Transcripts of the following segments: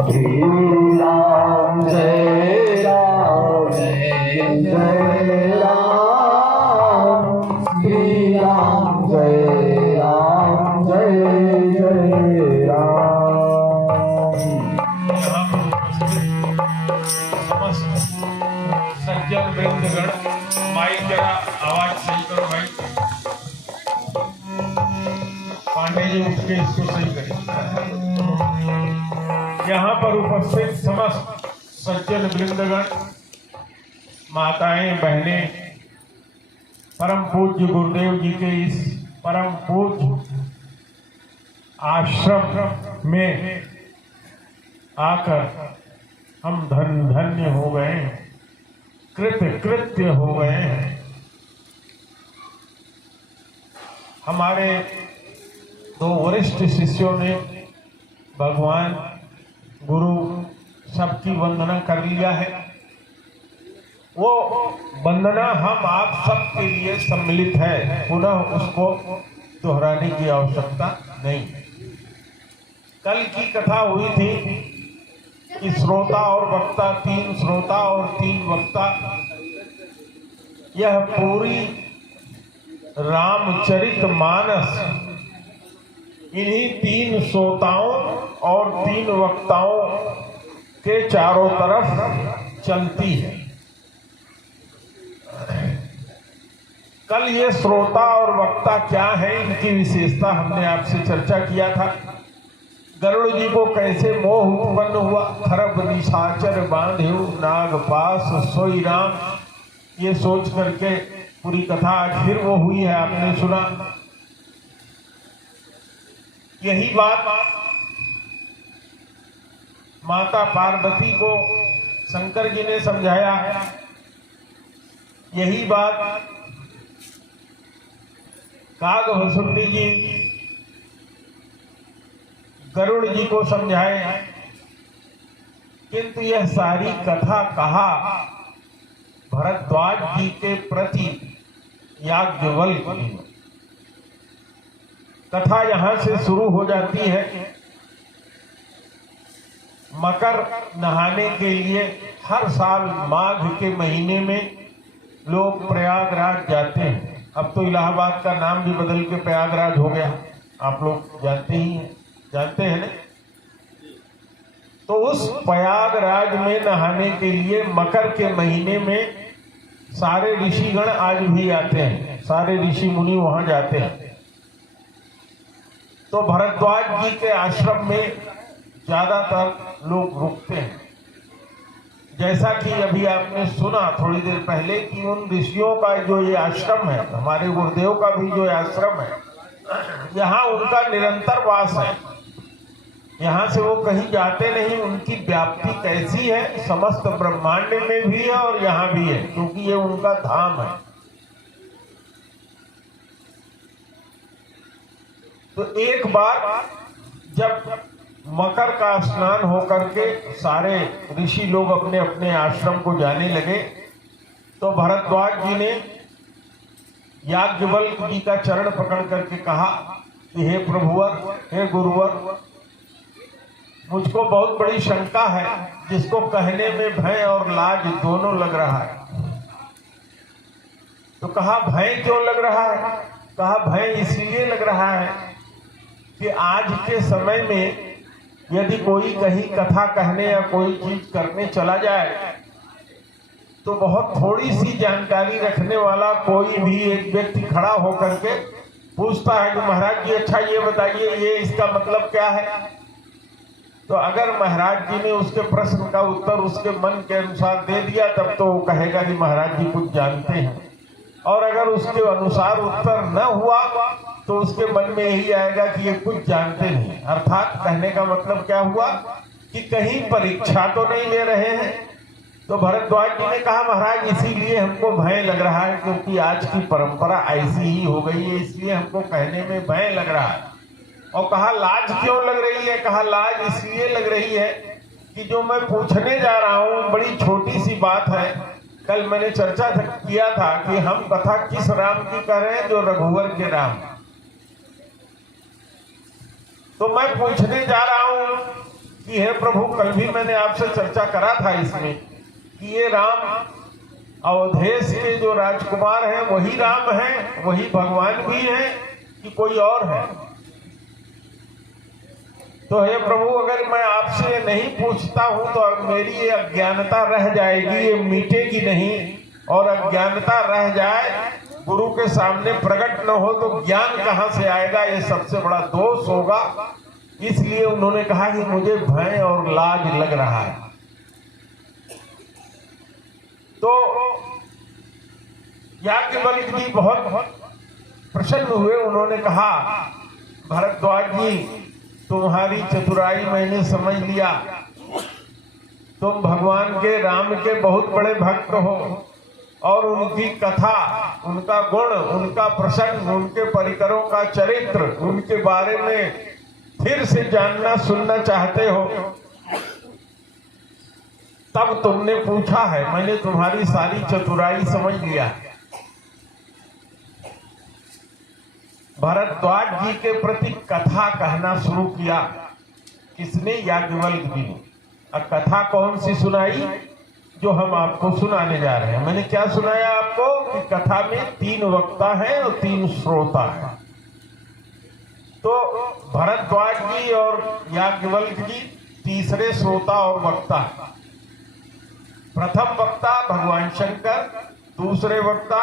राम जय राम जय राम, श्री राम जय राम जय राम। समस्त सज्जन वृंदगण, माइक जरा आवाज सही करो भाई। पांडे जी उठ के इसको सही करें। यहाँ पर उपस्थित समस्त सज्जन वृंदगण, माताएं, बहनें, परम पूज्य गुरुदेव जी के इस परम पूज्य आश्रम में आकर हम धन्य हो गए हैं, कृत्य हो गए हैं। हमारे दो वरिष्ठ शिष्यों ने भगवान गुरु सबकी वंदना कर लिया है। वो वंदना हम आप सबके लिए सम्मिलित है, पुनः उसको दोहराने की आवश्यकता नहीं। कल की कथा हुई थी कि श्रोता और वक्ता, 3 श्रोता और 3 वक्ता, यह पूरी रामचरितमानस इन्हीं 3 श्रोताओं और 3 वक्ताओं के चारों तरफ चलती है। कल ये श्रोता और वक्ता क्या है, इनकी विशेषता हमने आपसे चर्चा किया था। गरुड़ जी को कैसे मोह उत्पन्न हुआ, खरब निशाचर बांधेउ नाग पास सोई राम, ये सोच करके पूरी कथा आज फिर वो हुई है, आपने सुना। यही बात माता पार्वती को शंकर जी ने समझाया, यही बात कागभूषुंडी जी गरुड़ जी को समझाए, किंतु यह सारी कथा कहा भरद्वाज जी के प्रति याज्ञवल्क्य की। कथा यहां से शुरू हो जाती है। मकर नहाने के लिए हर साल माघ के महीने में लोग प्रयागराज जाते हैं। अब तो इलाहाबाद का नाम भी बदल के प्रयागराज हो गया, आप लोग जानते ही हैं, जानते हैं ना। तो उस प्रयागराज में नहाने के लिए मकर के महीने में सारे ऋषिगण आज भी आते हैं, सारे ऋषि मुनि वहां जाते हैं। तो भरद्वाज जी के आश्रम में ज्यादातर लोग रुकते हैं। जैसा कि अभी आपने सुना थोड़ी देर पहले कि उन ऋषियों का जो ये आश्रम है, हमारे गुरुदेव का भी जो आश्रम है, यहाँ उनका निरंतर वास है। यहाँ से वो कहीं जाते नहीं। उनकी व्याप्ति कैसी है, समस्त ब्रह्मांड में भी है और यहाँ भी है, क्योंकि ये उनका धाम है। तो एक बार जब मकर का स्नान होकर के सारे ऋषि लोग अपने अपने आश्रम को जाने लगे, तो भरद्वाज जी ने याज्ञवल्क्य जी का चरण पकड़ करके कहा कि हे प्रभुवर, हे गुरुवर, मुझको बहुत बड़ी शंका है, जिसको कहने में भय और लाज दोनों लग रहा है। तो कहा भय क्यों लग रहा है? कहा भय इसलिए लग रहा है कि आज के समय में यदि कोई कहीं कथा कहने या कोई चीज करने चला जाए तो बहुत थोड़ी सी जानकारी रखने वाला कोई भी एक व्यक्ति खड़ा होकर के पूछता है कि महाराज जी अच्छा ये बताइए, ये इसका मतलब क्या है। तो अगर महाराज जी ने उसके प्रश्न का उत्तर उसके मन के अनुसार दे दिया, तब तो वो कहेगा कि महाराज जी कुछ जानते हैं। और अगर उसके अनुसार उत्तर न हुआ तो उसके मन में यही आएगा कि ये कुछ जानते नहीं। अर्थात कहने का मतलब क्या हुआ कि कहीं परीक्षा तो नहीं ले रहे हैं। तो भरद्वाज जी ने कहा महाराज इसीलिए हमको भय लग रहा है, क्योंकि आज की परंपरा ऐसी ही हो गई है, इसलिए हमको कहने में भय लग रहा है। और कहा लाज क्यों लग रही है? कहा लाज इसलिए लग रही है कि जो मैं पूछने जा रहा हूँ बड़ी छोटी सी बात है। कल मैंने चर्चा किया था कि हम कथा किस राम की कर रहे हैं, जो रघुवर के राम। तो मैं पूछने जा रहा हूं कि हे प्रभु, कल भी मैंने आपसे चर्चा करा था इसमें कि ये राम अवधेश के जो राजकुमार हैं वही राम हैं, वही भगवान भी हैं कि कोई और है। तो हे प्रभु, अगर मैं आपसे नहीं पूछता हूं तो मेरी ये अज्ञानता रह जाएगी, ये मिटेगी नहीं। और अज्ञानता रह जाए, गुरु के सामने प्रकट न हो तो ज्ञान कहां से आएगा, ये सबसे बड़ा दोष होगा। इसलिए उन्होंने कहा कि मुझे भय और लाज लग रहा है। तो याज्ञवल्क्य जी बहुत प्रसन्न हुए। उन्होंने कहा, भरद्वाज जी, तुम्हारी चतुराई मैंने समझ लिया। तुम भगवान के, राम के बहुत बड़े भक्त हो और उनकी कथा, उनका गुण, उनका प्रसंग, उनके परिकरों का चरित्र, उनके बारे में फिर से जानना सुनना चाहते हो। तब तुमने पूछा है, मैंने तुम्हारी सारी चतुराई समझ लिया। भरद्वाज जी के प्रति कथा कहना शुरू किया। किसने? याज्ञवल्क्य जी ने। अब कथा कौन सी सुनाई? जो हम आपको सुनाने जा रहे हैं। मैंने क्या सुनाया आपको कि कथा में 3 वक्ता हैं और 3 श्रोता हैं। तो भरद्वाज जी और याज्ञवल्क्य जी तीसरे श्रोता और वक्ता। प्रथम वक्ता भगवान शंकर, दूसरे वक्ता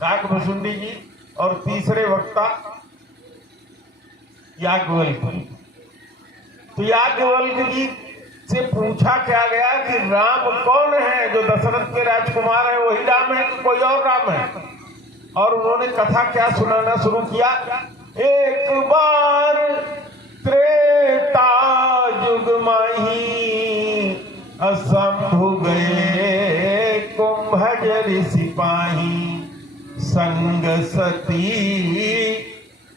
काकभुसुंडी जी और तीसरे वक्ता याज्ञवल्क्य जी। तो याज्ञवल्क्य जी से पूछा क्या गया कि राम कौन है? जो दशरथ के राजकुमार है वही राम है कि कोई और राम है? और उन्होंने कथा क्या सुनाना शुरू किया। एक बार त्रेता युग माही, असंभु गए कुंभज ऋषि पाही। संग सती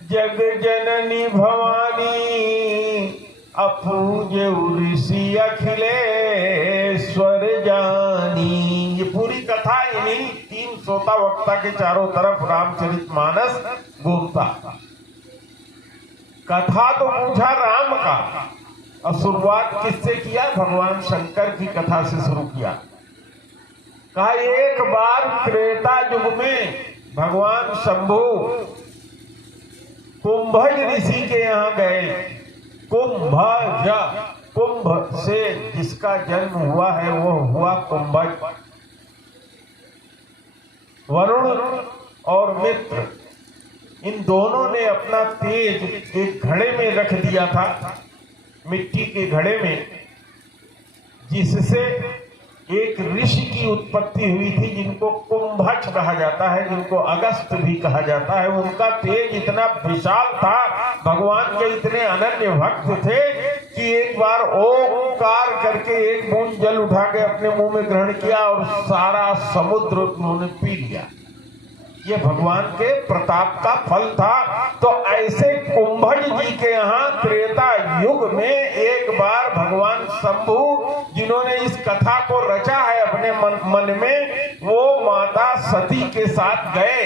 जग जननी भवानी, अपूज ऋषि अखिलेश्वर जानी। ये पूरी कथा इन्हीं 3 श्रोता वक्ता के चारों तरफ रामचरितमानस घूमता। कथा तो पूछा राम का, और शुरुआत किससे किया? भगवान शंकर की कथा से शुरू किया। कहा, एक बार त्रेता युग में भगवान शंभु कुंभज ऋषि के यहाँ गए। कुंभज, कुंभ से जिसका जन्म हुआ है वो हुआ कुंभज। वरुण और मित्र, इन दोनों ने अपना तेज एक घड़े में रख दिया था, मिट्टी के घड़े में, जिससे एक ऋषि की उत्पत्ति हुई थी जिनको कुंभज कहा जाता है, जिनको अगस्त भी कहा जाता है। उनका तेज इतना विशाल था, भगवान के इतने अनन्य भक्त थे कि एक बार ओंकार करके एक बूंद जल उठा के अपने मुंह में ग्रहण किया और सारा समुद्र उन्होंने पी लिया। ये भगवान के प्रताप का फल था। तो ऐसे कुंभज जी के यहाँ त्रेता युग में एक बार भगवान शंभु, जिन्होंने इस कथा को रचा है अपने मन में, वो माता सती के साथ गए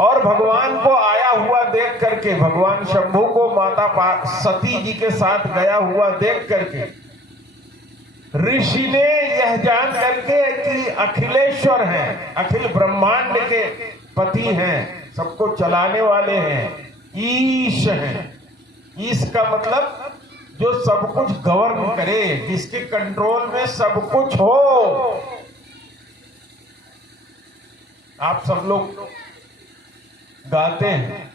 और भगवान को आया हुआ देख करके, भगवान शंभु को माता सती जी के साथ गया हुआ देख करके ऋषि ने यह जान करके कि अखिलेश्वर हैं, अखिल ब्रह्मांड के पति हैं, सबको चलाने वाले हैं, ईश हैं। ईश का मतलब जो सब कुछ गवर्न करे, जिसके कंट्रोल में सब कुछ हो। आप सब लोग गाते हैं,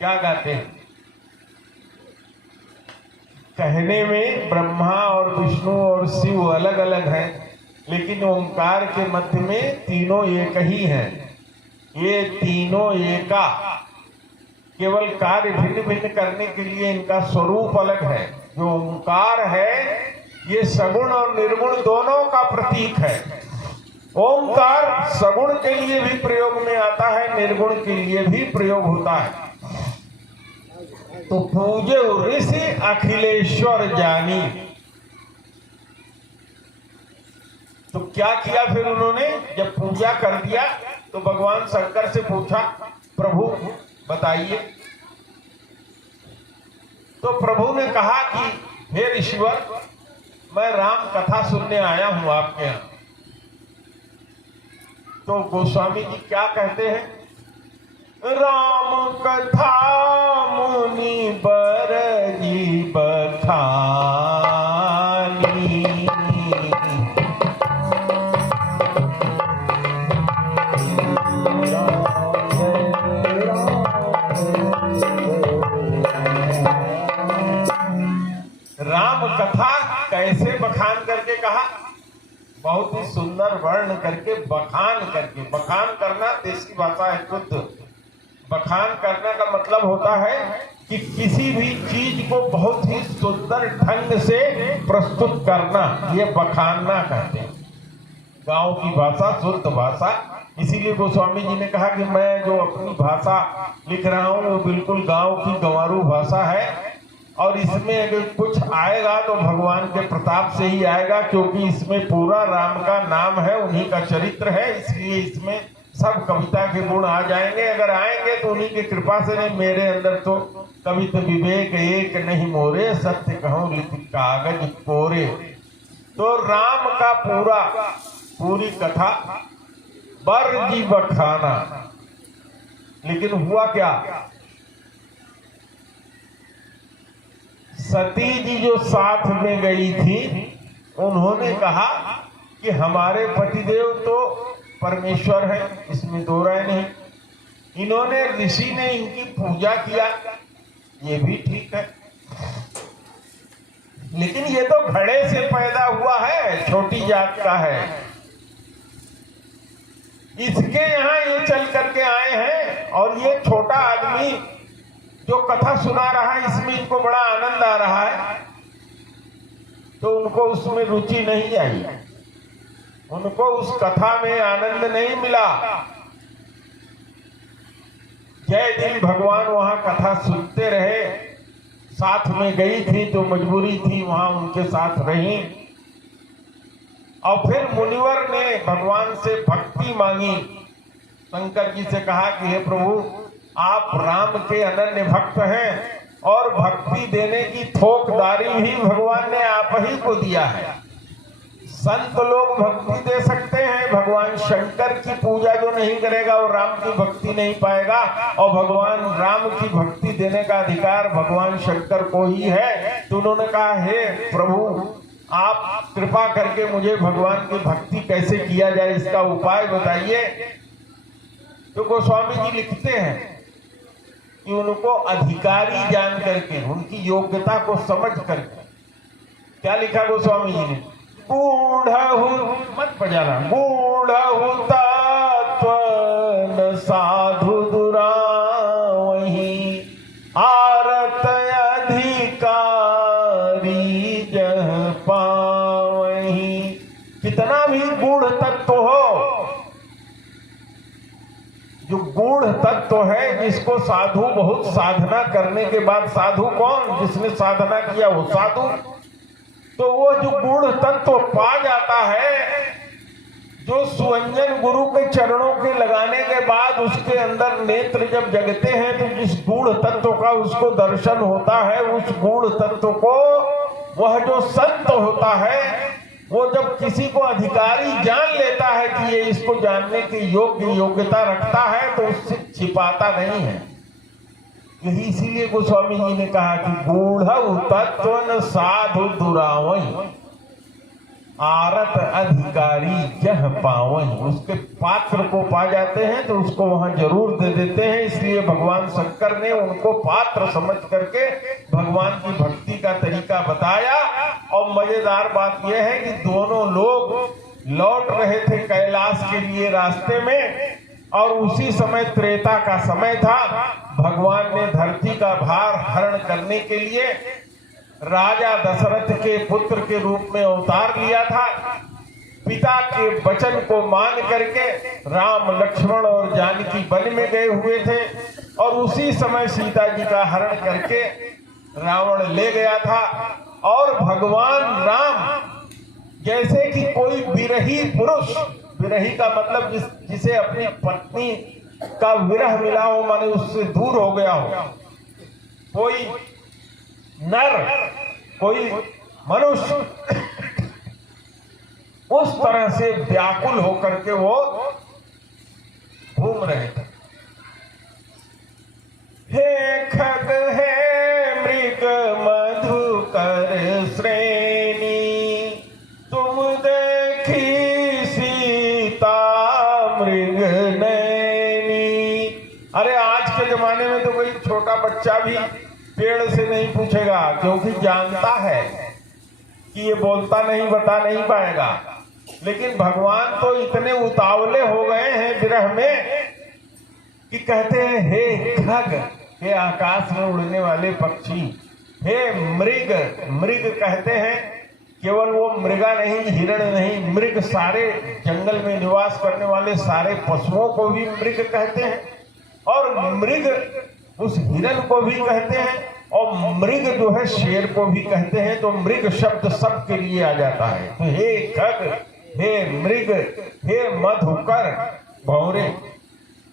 क्या गाते हैं? कहने में ब्रह्मा और विष्णु और शिव अलग अलग हैं, लेकिन ओंकार के मध्य में तीनों एक ही हैं। ये तीनों एका, केवल कार्य भिन्न भिन्न करने के लिए इनका स्वरूप अलग है। जो ओंकार है ये सगुण और निर्गुण दोनों का प्रतीक है। ओंकार सगुण के लिए भी प्रयोग में आता है, निर्गुण के लिए भी प्रयोग होता है। तो पूजे ऋषि अखिलेश्वर जानी। तो क्या किया फिर उन्होंने? जब पूजा कर दिया तो भगवान शंकर से पूछा, प्रभु बताइए तो प्रभु ने कहा कि हे ऋषिवर, मैं राम कथा सुनने आया हूं आपके यहाँ। तो गोस्वामी जी क्या कहते हैं? राम कथा मुनि बर जी बखानी। राम कथा कैसे बखान करके कहा? बहुत ही सुंदर वर्ण करके बखान करके। बखान करना देसी भाषा है, शुद्ध। बखान करने का मतलब होता है कि किसी भी चीज को बहुत ही सुंदर ढंग से प्रस्तुत करना, ये बखानना कहते हैं। गांव की भाषा, शुद्ध भाषा। इसीलिए गोस्वामी जी ने कहा कि मैं जो अपनी भाषा लिख रहा हूँ वो बिल्कुल गांव की गंवारू भाषा है, और इसमें अगर कुछ आएगा तो भगवान के प्रताप से ही आएगा, क्योंकि इसमें पूरा राम का नाम है, उन्हीं का चरित्र है। इसलिए इसमें सब कविता के गुण आ जाएंगे। अगर आएंगे तो उन्हीं की कृपा से, नहीं मेरे अंदर तो कवित विवेक एक नहीं मोरे, सत्य कहूं लिख कागज कोरे। तो राम का पूरी कथा बर जी बखाना। लेकिन हुआ क्या? सती जी जो साथ में गई थी, उन्होंने कहा कि हमारे पतिदेव तो परमेश्वर है, इसमें दो राय नहीं। इन्होंने, ऋषि ने इनकी पूजा किया, ये भी ठीक है, लेकिन ये तो घड़े से पैदा हुआ है, छोटी जात का है। इसके यहाँ ये चल करके आए हैं, और ये छोटा आदमी जो कथा सुना रहा है, इसमें इनको बड़ा आनंद आ रहा है, तो उनको उसमें रुचि नहीं आई, उनको उस कथा में आनंद नहीं मिला। जय दिन भगवान वहां कथा सुनते रहे, साथ में गई थी तो मजबूरी थी, वहां उनके साथ रही। और फिर मुनिवर ने भगवान से भक्ति मांगी, शंकर जी से कहा कि हे प्रभु, आप राम के अनन्य भक्त हैं, और भक्ति देने की थोकदारी भी भगवान ने आप ही को दिया है। संत लोग भक्ति दे सकते हैं, भगवान शंकर की पूजा जो नहीं करेगा वो राम की भक्ति नहीं पाएगा, और भगवान राम की भक्ति देने का अधिकार भगवान शंकर को ही है। तो उन्होंने कहा, हे प्रभु, आप कृपा करके मुझे भगवान की भक्ति कैसे किया जाए, इसका उपाय बताइए। तो गोस्वामी जी लिखते हैं कि उनको अधिकारी जान करके, उनकी योग्यता को समझ करके, क्या लिखा गोस्वामी जी ने? गूढ़हु, मत बजाना, गूढ़हु तत्व न साधु दुरावहि, आरत अधिकारी जह पावहि। कितना भी गूढ़ तत्व हो, जो गूढ़ तत्व है, जिसको साधु, बहुत साधना करने के बाद, साधु कौन? जिसने साधना किया वो साधु। तो वो जो गूढ़ तत्व पा जाता है, जो सुअंजन गुरु के चरणों के लगाने के बाद उसके अंदर नेत्र जब जगते हैं, तो जिस गूढ़ तत्व का उसको दर्शन होता है, उस गूढ़ तत्व को वह जो संत होता है, वो जब किसी को अधिकारी जान लेता है कि ये इसको जानने की योग्यता रखता है, तो उससे छिपाता नहीं है। यही इसीलिए गोस्वामी जी ने कहा कि गूढ़ तत्व न साधु दुरावई, आरत अधिकारी जह पावई। उसके पात्र को पा जाते हैं तो उसको वहां जरूर दे देते हैं। इसलिए भगवान शंकर ने उनको पात्र समझ करके भगवान की भक्ति का तरीका बताया। और मजेदार बात यह है कि दोनों लोग लौट रहे थे कैलाश के लिए रास्ते में, और उसी समय त्रेता का समय था। भगवान ने धरती का भार हरण करने के लिए राजा दशरथ के पुत्र के रूप में अवतार लिया था। पिता के वचन को मान करके राम, लक्ष्मण और जानकी वन में गए हुए थे, और उसी समय सीता जी का हरण करके रावण ले गया था। और भगवान राम जैसे कि कोई विरही पुरुष, विरही का मतलब जिसे अपनी पत्नी का विरह मिला हो, माने उससे दूर हो गया हो, कोई नर कोई मनुष्य उस तरह से व्याकुल होकर के वो घूम रहे थे। हे खग हे मृग मधुकर श्रेणी, तुम देखी सीता मृग नैनी। अरे आज के जमाने में तो कोई छोटा बच्चा भी पेड़ से नहीं पूछेगा, क्योंकि जानता है कि ये बोलता नहीं, बता नहीं पाएगा। लेकिन भगवान तो इतने उतावले हो गए हैं विरह में कि कहते हैं हे खग, हे आकाश में उड़ने वाले पक्षी, हे मृग। मृग कहते हैं केवल वो मृगा नहीं, हिरण नहीं, मृग सारे जंगल में निवास करने वाले सारे पशुओं को भी मृग कहते हैं, और मृग उस हिरण को भी कहते हैं, और मृग जो है शेर को भी कहते हैं। तो मृग शब्द सबके लिए आ जाता है। तो हे खग, हे मृग, हे मधुकर भौरे,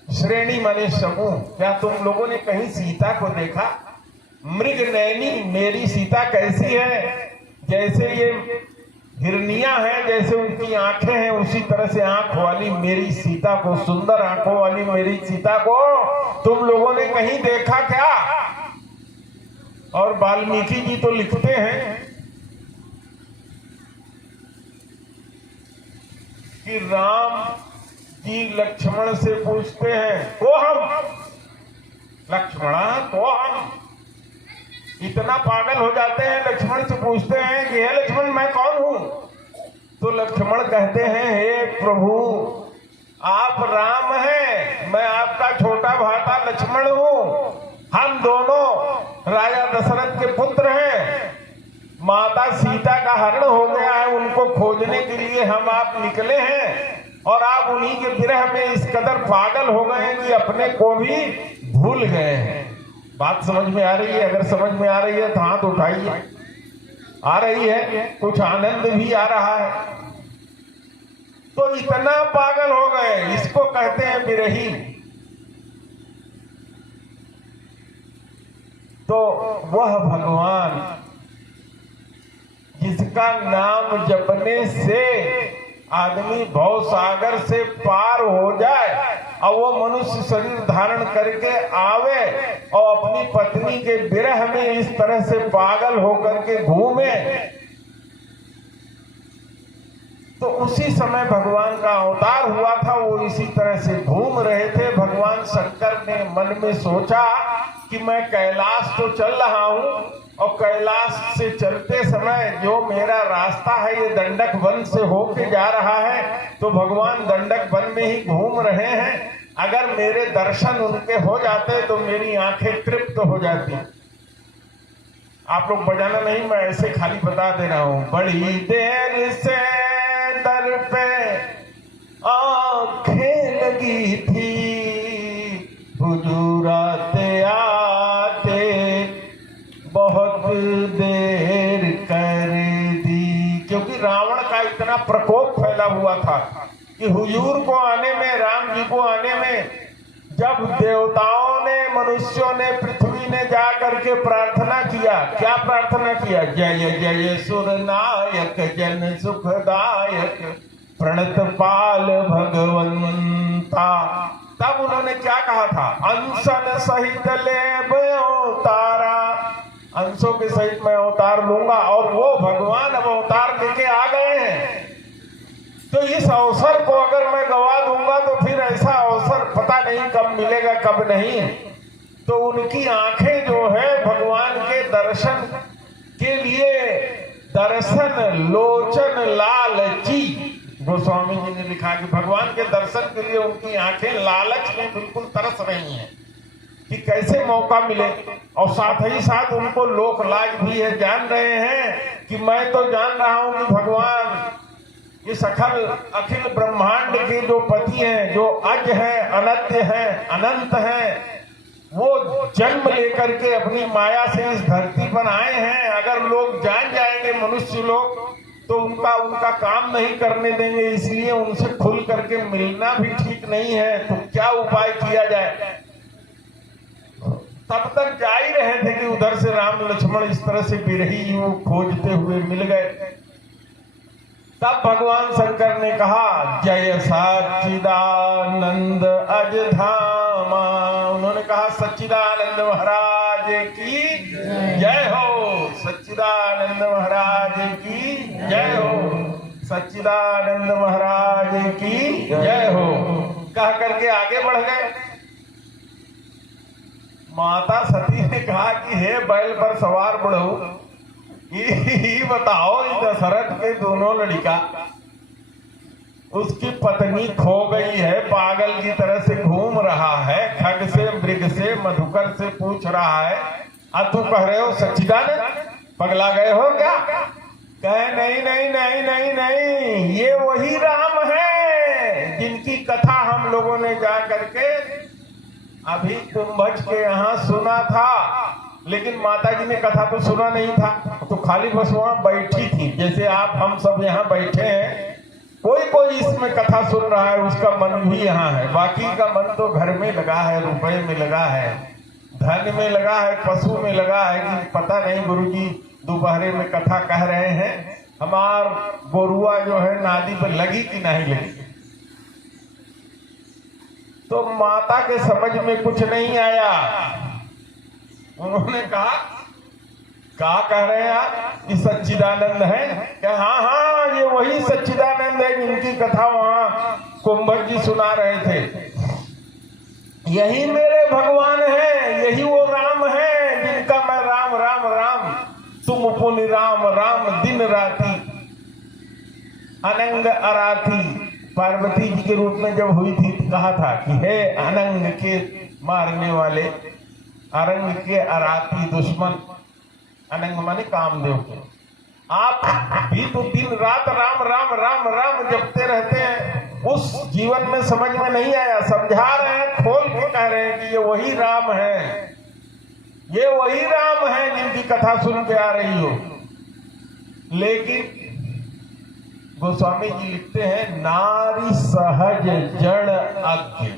श्रेणी माने समूह। क्या तुम लोगों ने कहीं सीता को देखा? मृग नैनी, मेरी सीता कैसी है? जैसे ये हिरनियां हैं, जैसे उनकी आंखें हैं, उसी तरह से आंख वाली मेरी सीता को, सुंदर आंखों वाली मेरी सीता को तुम लोगों ने कहीं देखा क्या? और वाल्मीकि जी तो लिखते हैं कि राम जी लक्ष्मण से पूछते हैं, को हम लक्ष्मणा, को हम। इतना पागल हो जाते हैं, लक्ष्मण से पूछते हैं कि हे लक्ष्मण मैं कौन हूं? तो लक्ष्मण कहते हैं, हे प्रभु आप राम हैं, मैं आपका छोटा भाता लक्ष्मण हूं। हम दोनों राजा दशरथ के पुत्र हैं। माता सीता का हरण हो गया है, उनको खोजने के लिए हम आप निकले हैं, और आप उन्हीं के विरह में इस कदर पागल हो गए हैं कि अपने को भी भूल गए हैं। बात समझ में आ रही है? अगर समझ में आ रही है तो हाथ उठाइए। आ रही है? कुछ आनंद भी आ रहा है। तो इतना पागल हो गए, इसको कहते हैं विरही। तो वह भगवान जिसका नाम जपने से आदमी भव सागर से पार हो जाए, और वो मनुष्य शरीर धारण करके आवे और अपनी पत्नी के विरह में इस तरह से पागल होकर के घूमे, तो उसी समय भगवान का अवतार हुआ था। वो इसी तरह से घूम रहे थे। भगवान शंकर ने मन में सोचा कि मैं कैलाश तो चल रहा हूं, और कैलाश से चलते समय जो मेरा रास्ता है ये दंडक वन से होके जा रहा है, तो भगवान दंडक वन में ही घूम रहे हैं। अगर मेरे दर्शन उनके हो जाते तो मेरी आंखें तृप्त हो जाती। आप लोग बजाना नहीं, मैं ऐसे खाली बता दे रहा हूं। बड़ी देर से दर पे आंखें लगी थी, हुजूर आते आते बहुत देर कर दी। क्योंकि रावण का इतना प्रकोप फैला हुआ था कि हुजूर को आने में, राम जी को आने में, जब देवताओं ने, मनुष्यों ने, पृथ्वी ने जा करके प्रार्थना किया, क्या प्रार्थना किया? जय जय सुर नायक जन सुखदायक प्रणत पाल भगवंता। तब उन्होंने क्या कहा था? अंशन सहित लेब अवतारा, अंशों के सहित मैं अवतार लूंगा। और वो भगवान अब अवतार लेके आ गए हैं। तो इस अवसर को अगर मैं गवा दूंगा तो फिर ऐसा अवसर पता नहीं कब मिलेगा कब नहीं। तो उनकी आंखें जो है भगवान के दर्शन के लिए, दर्शन लोचन लालची, गोस्वामी जी ने लिखा कि भगवान के दर्शन के लिए उनकी आंखें लालच में बिल्कुल तरस रही हैं कि कैसे मौका मिले। और साथ ही साथ उनको लोक लाज भी है, जान रहे हैं कि मैं तो जान रहा हूं कि भगवान इस अखिल ब्रह्मांड के जो पति हैं, जो अज है, अनंत है, अनंत है, वो जन्म लेकर के अपनी माया से इस धरती पर आए हैं। अगर लोग जान जाएंगे मनुष्य लोग तो उनका काम नहीं करने देंगे, इसलिए उनसे खुल करके मिलना भी ठीक नहीं है। तो क्या उपाय किया जाए? तब तक जा ही रहे थे कि उधर से राम लक्ष्मण इस तरह से बिरही वो खोजते हुए मिल गए। तब भगवान शंकर ने कहा जय सच्चिदानंद अज धामा। उन्होंने कहा सच्चिदानंद महाराज की जय हो, सच्चिदानंद महाराज की जय हो, सच्चिदानंद महाराज की जय हो। कह करके आगे बढ़ गए। माता सती ने कहा कि हे बैल पर सवार बुढ़ऊ, ये बताओ दशरथ के दोनों लड़का, उसकी पत्नी खो गई है, पागल की तरह से घूम रहा है, खग से मृग से मधुकर से पूछ रहा है, अब तू कह रहे हो सच्चिदानंद, पगला गए हो क्या? कहे नहीं नहीं नहीं नहीं नहीं, ये वही राम है जिनकी कथा हम लोगों ने जा करके अभी कुंभज के यहाँ सुना था। लेकिन माता जी ने कथा तो सुना नहीं था, तो खाली बस वहां बैठी थी, जैसे आप हम सब यहाँ बैठे हैं। कोई कोई इसमें कथा सुन रहा है, उसका मन भी यहाँ है, बाकी का मन तो घर में लगा है, रुपए में लगा है, धन में लगा है, पशु में लगा है कि पता नहीं गुरुजी दोपहरे में कथा कह रहे हैं, हमार गोरुआ जो है नादी पर लगी कि नहीं लगी। तो माता के समझ में कुछ नहीं आया। उन्होंने कहा क्या कह रहे हैं आप, ये सच्चिदानंद है क्या? हाँ हाँ, ये वही सच्चिदानंद है जिनकी कथा वहां कुंभज जी सुना रहे थे। यही मेरे भगवान है, यही वो राम है जिनका मैं राम राम राम तुम पुनि राम राम दिन राती अनंग अराती। पार्वती जी के रूप में जब हुई थी कहा था कि हे अनंग के मारने वाले, अरंग के अराती दुश्मन, अनंग माने कामदेव के, आप भी तो दिन रात राम राम राम राम जपते रहते हैं। उस जीवन में समझ में नहीं आया, समझा रहे हैं, खोल के कह रहे हैं कि ये वही राम है, ये वही राम है जिनकी कथा सुन के आ रही हो। लेकिन गोस्वामी जी लिखते हैं नारी सहज जड़ अज्ञ,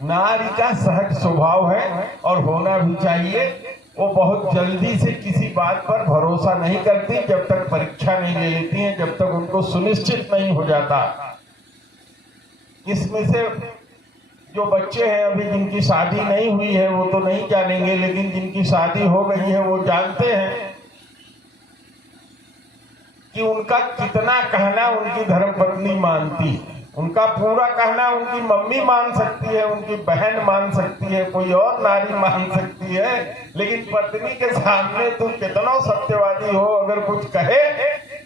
नारी का सहज स्वभाव है और होना भी चाहिए। वो बहुत जल्दी से किसी बात पर भरोसा नहीं करती जब तक परीक्षा नहीं ले लेती हैं, जब तक उनको सुनिश्चित नहीं हो जाता। इसमें से जो बच्चे हैं अभी जिनकी शादी नहीं हुई है वो तो नहीं जानेंगे, लेकिन जिनकी शादी हो गई है वो जानते हैं कि उनका कितना कहना उनकी धर्मपत्नी मानती। उनका पूरा कहना उनकी मम्मी मान सकती है, उनकी बहन मान सकती है, कोई और नारी मान सकती है, लेकिन पत्नी के सामने तो कितना सत्यवादी हो, अगर कुछ कहे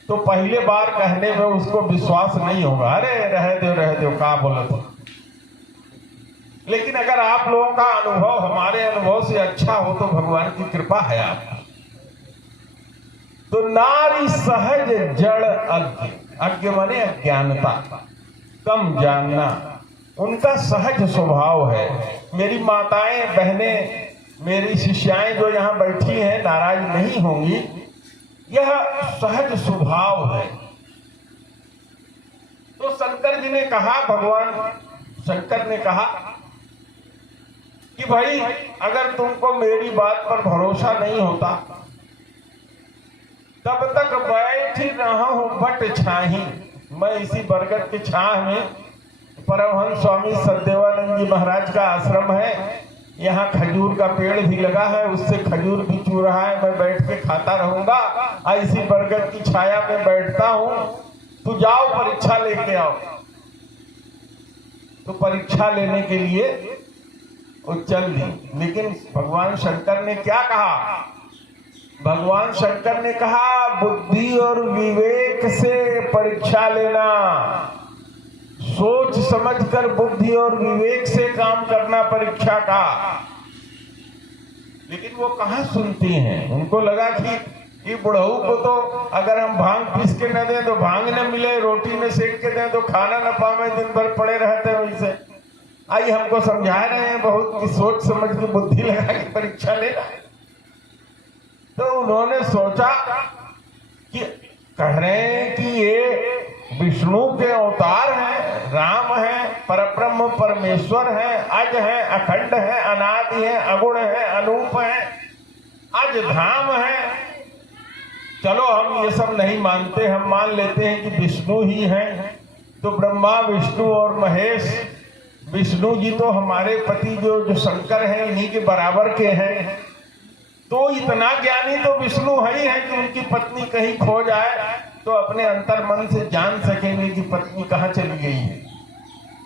तो पहले बार कहने में उसको विश्वास नहीं होगा, अरे रह दो का बोला तो। लेकिन अगर आप लोगों का अनुभव हमारे अनुभव से अच्छा हो तो भगवान की कृपा है आप। तो नारी सहज जड़ अज्ञ, अज्ञ माने अज्ञानता, कम जानना, उनका सहज स्वभाव है। मेरी माताएं बहनें, मेरी शिष्याएं जो यहाँ बैठी हैं नाराज नहीं होंगी, यह सहज स्वभाव है। तो शंकर जी ने कहा, भगवान शंकर ने कहा कि भाई अगर तुमको मेरी बात पर भरोसा नहीं होता तब तक बैठ रहा हूं बट छाही। मैं इसी बरगद की छाह में, परमहंस स्वामी सदेवानंद जी महाराज का आश्रम है, यहाँ खजूर का पेड़ भी लगा है, उससे खजूर भी चू रहा है, मैं बैठ के खाता रहूंगा, ऐसी बरगद की छाया में बैठता हूं। तू जाओ परीक्षा लेके आओ। तो परीक्षा लेने के लिए वो चल दी। लेकिन भगवान शंकर ने क्या कहा? भगवान शंकर ने कहा बुद्धि और विवेक से परीक्षा लेना, सोच समझकर बुद्धि और विवेक से काम करना परीक्षा का। लेकिन वो कहाँ सुनती हैं? उनको लगा कि ये बुढ़ऊ को तो अगर हम भांग पीस के न दें तो भांग न मिले, रोटी न सेक के दें तो खाना न पावे, दिन भर पड़े रहते हैं वैसे। आई हमको समझा रहे हैं बहुत कि सोच समझ के बुद्धि लगा के परीक्षा लेना। तो उन्होंने सोचा कि कह रहे हैं कि ये विष्णु के अवतार हैं, राम हैं, परब्रह्म परमेश्वर है, अज है, अखंड है, अनादि है, अगुण है, अनूप है, अज धाम है। चलो हम ये सब नहीं मानते, हम मान लेते हैं कि विष्णु ही है। तो ब्रह्मा विष्णु और महेश, विष्णु जी तो हमारे पति जो शंकर हैं इन्हीं के बराबर के हैं। तो इतना ज्ञानी तो विष्णु ही है कि उनकी पत्नी कहीं खो जाए तो अपने अंतर मन से जान सकेंगे कि पत्नी कहाँ चली गई है।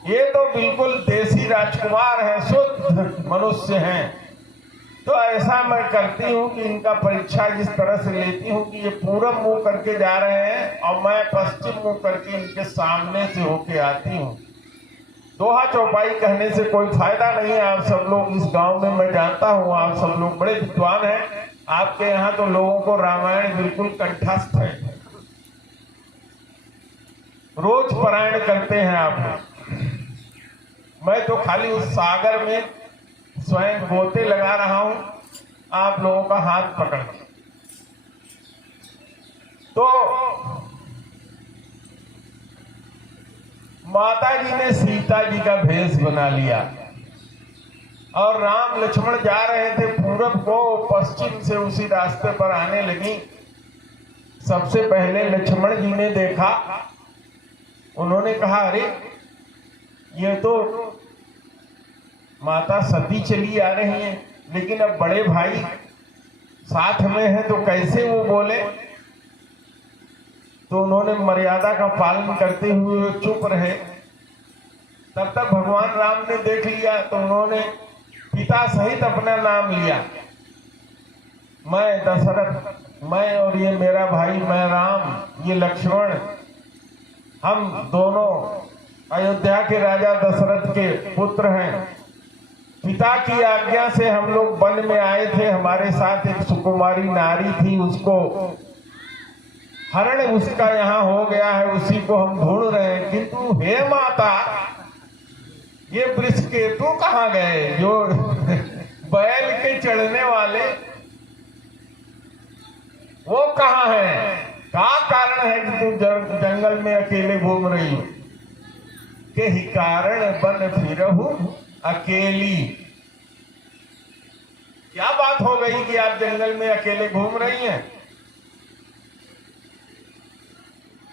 ये तो बिल्कुल देसी राजकुमार है, शुद्ध मनुष्य हैं। तो ऐसा मैं करती हूँ कि इनका परीक्षा जिस तरह से लेती हूँ कि ये पूरब मुंह करके जा रहे हैं और मैं पश्चिम मुंह करके इनके सामने से होके आती हूँ। दोहा चौपाई कहने से कोई फायदा नहीं है। आप सब लोग इस गांव में, मैं जानता हूँ आप सब लोग बड़े विद्वान हैं। आपके यहाँ तो लोगों को रामायण बिल्कुल कंठस्थ है, रोज पारायण करते हैं आप। मैं तो खाली उस सागर में स्वयं गोते लगा रहा हूं, आप लोगों का हाथ पकड़। तो माता जी ने सीता जी का भेष बना लिया और राम लक्ष्मण जा रहे थे पूरब को, पश्चिम से उसी रास्ते पर आने लगी। सबसे पहले लक्ष्मण जी ने देखा, उन्होंने कहा अरे ये तो माता सती चली आ रही हैं, लेकिन अब बड़े भाई साथ में है तो कैसे वो बोले। तो उन्होंने मर्यादा का पालन करते हुए चुप रहे। तब तक भगवान राम ने देख लिया तो उन्होंने पिता सहित अपना नाम लिया, मैं दशरथ, मैं और ये मेरा भाई, मैं राम, ये लक्ष्मण, हम दोनों अयोध्या के राजा दशरथ के पुत्र हैं। पिता की आज्ञा से हम लोग वन में आए थे, हमारे साथ एक सुकुमारी नारी थी, उसको हरण उसका यहाँ हो गया है, उसी को हम ढूंढ रहे हैं। किंतु हे माता, ये वृषकेतु कहाँ गए, जो बैल के चढ़ने वाले, वो कहाँ है? क्या कारण है कि तू जंगल में अकेले घूम रही हो? के ही कारण बन फिरहु अकेली। क्या बात हो गई कि आप जंगल में अकेले घूम रही हैं?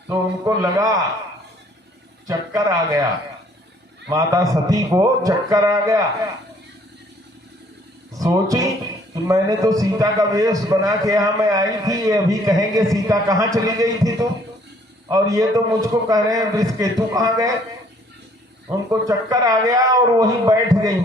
तो उनको लगा चक्कर आ गया, माता सती को चक्कर आ गया। सोची कि मैंने तो सीता का वेश बना के यहाँ मैं आई थी, ये अभी कहेंगे सीता कहाँ चली गई थी तुम, और ये तो मुझको कह रहे हैं वृषकेतु कहाँ गए। उनको चक्कर आ गया और वहीं बैठ गई।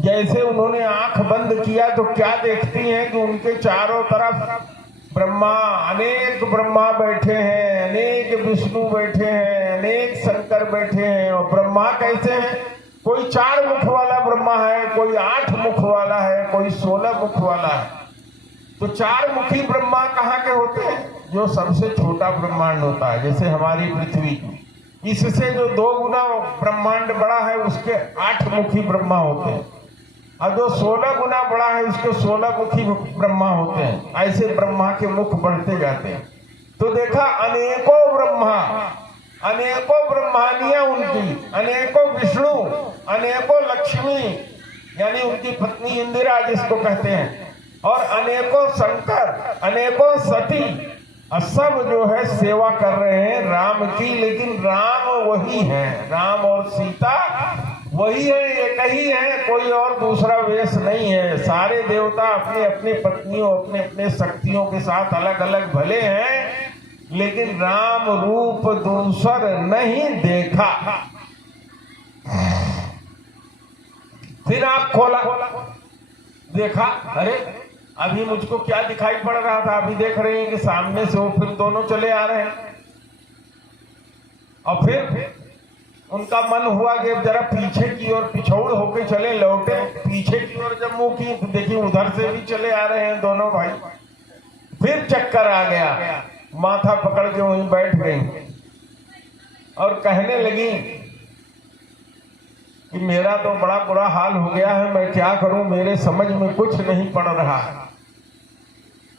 जैसे उन्होंने आंख बंद किया तो क्या देखती हैं कि उनके चारों तरफ ब्रह्मा, अनेक ब्रह्मा बैठे हैं, अनेक विष्णु बैठे हैं, अनेक शंकर बैठे हैं। और ब्रह्मा कैसे हैं? कोई 4 मुख वाला ब्रह्मा है, कोई 8 मुख वाला है, कोई 16 मुख वाला है। तो 4 मुखी ब्रह्मा कहाँ के होते हैं? जो सबसे छोटा ब्रह्मांड होता है, जैसे हमारी पृथ्वी, इससे जो 2 गुना ब्रह्मांड बड़ा है उसके 8 मुखी ब्रह्मा होते हैं, और जो 16 गुना बड़ा है उसके 16 मुखी ब्रह्मा होते हैं। ऐसे ब्रह्मा के मुख बढ़ते जाते हैं। तो देखा अनेकों ब्रह्मा, अनेकों ब्रह्मानियां उनकी, अनेकों विष्णु, अनेकों लक्ष्मी यानी उनकी पत्नी इंदिरा जिसको कहते हैं, और अनेकों शंकर, अनेकों सती, सब जो है सेवा कर रहे हैं राम की। लेकिन राम वही है, राम और सीता वही है, एक ही है, कोई और दूसरा वेश नहीं है। सारे देवता अपने अपने पत्नियों, अपने अपने शक्तियों के साथ अलग अलग भले हैं, लेकिन राम रूप दूसर नहीं देखा। फिर आँख खोला, देखा अरे अभी मुझको क्या दिखाई पड़ रहा था, अभी देख रहे हैं कि सामने से वो फिर दोनों चले आ रहे हैं। और फिर उनका मन हुआ कि जरा पीछे की ओर पिछौड़ होके चले, लौटे पीछे की ओर। जब मुंह की तो देखिए उधर से भी चले आ रहे हैं दोनों भाई। फिर चक्कर आ गया, माथा पकड़ के वहीं बैठ गई और कहने लगी कि मेरा तो बड़ा बुरा हाल हो गया है, मैं क्या करूं, मेरे समझ में कुछ नहीं पड़ रहा है।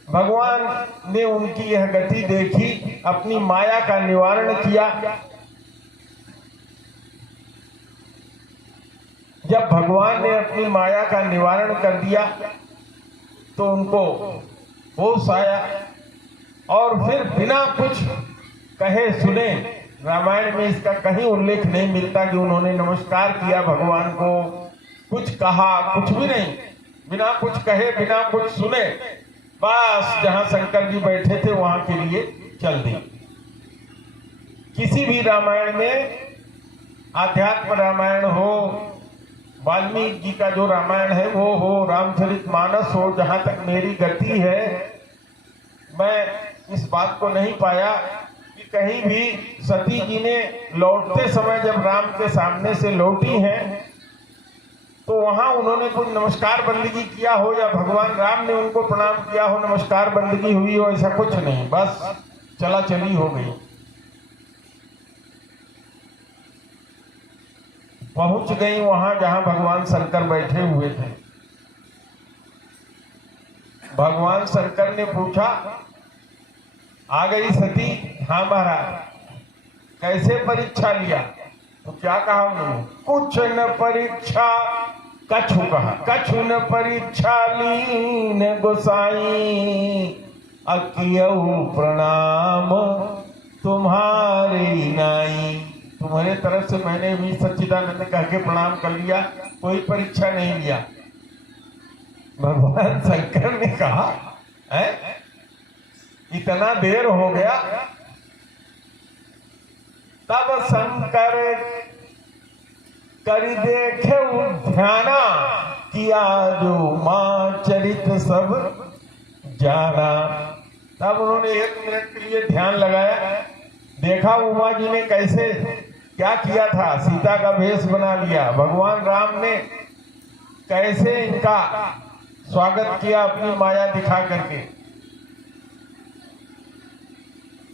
भगवान ने उनकी यह गति देखी, अपनी माया का निवारण किया जब भगवान ने अपनी माया का निवारण कर दिया तो उनको होश आया और फिर बिना कुछ कहे सुने, रामायण में इसका कहीं उल्लेख नहीं मिलता कि उन्होंने नमस्कार किया भगवान को, कुछ कहा, कुछ भी नहीं, बिना कुछ कहे बिना कुछ सुने बस जहां शंकर जी बैठे थे वहां के लिए चल दी। किसी भी रामायण में, आध्यात्म रामायण हो, वाल्मीकि जी का जो रामायण है वो हो, रामचरितमानस हो, जहां तक मेरी गति है मैं इस बात को नहीं पाया कि कहीं भी सती जी ने लौटते समय जब राम के सामने से लौटी हैं तो वहां उन्होंने कुछ नमस्कार बंदगी किया हो या भगवान राम ने उनको प्रणाम किया हो, नमस्कार बंदगी हुई हो, ऐसा कुछ नहीं, बस चला चली हो गई। पहुंच गई वहां जहां भगवान शंकर बैठे हुए थे। भगवान शंकर ने पूछा, आ गई सती? हाँ महाराज। कैसे परीक्षा लिया? तो क्या कहा उन्होंने? कुछ न परीक्षा कछु कहा, कछु न परीक्षा लीन गोसाई, अकियऊ प्रणाम तुम्हारे नाई। तुम्हारे तरफ से मैंने भी सच्चिदानंद कह के प्रणाम कर लिया, कोई परीक्षा नहीं लिया। भगवान शंकर ने कहा, है इतना देर हो गया? तब शंकर करी देखे ध्याना, किया जो मां चरित सब जाना। तब उन्होंने 1 मिनट के लिए ध्यान लगाया, देखा उमा जी ने कैसे क्या किया था, सीता का भेष बना लिया, भगवान राम ने कैसे इनका स्वागत किया अपनी माया दिखा करके।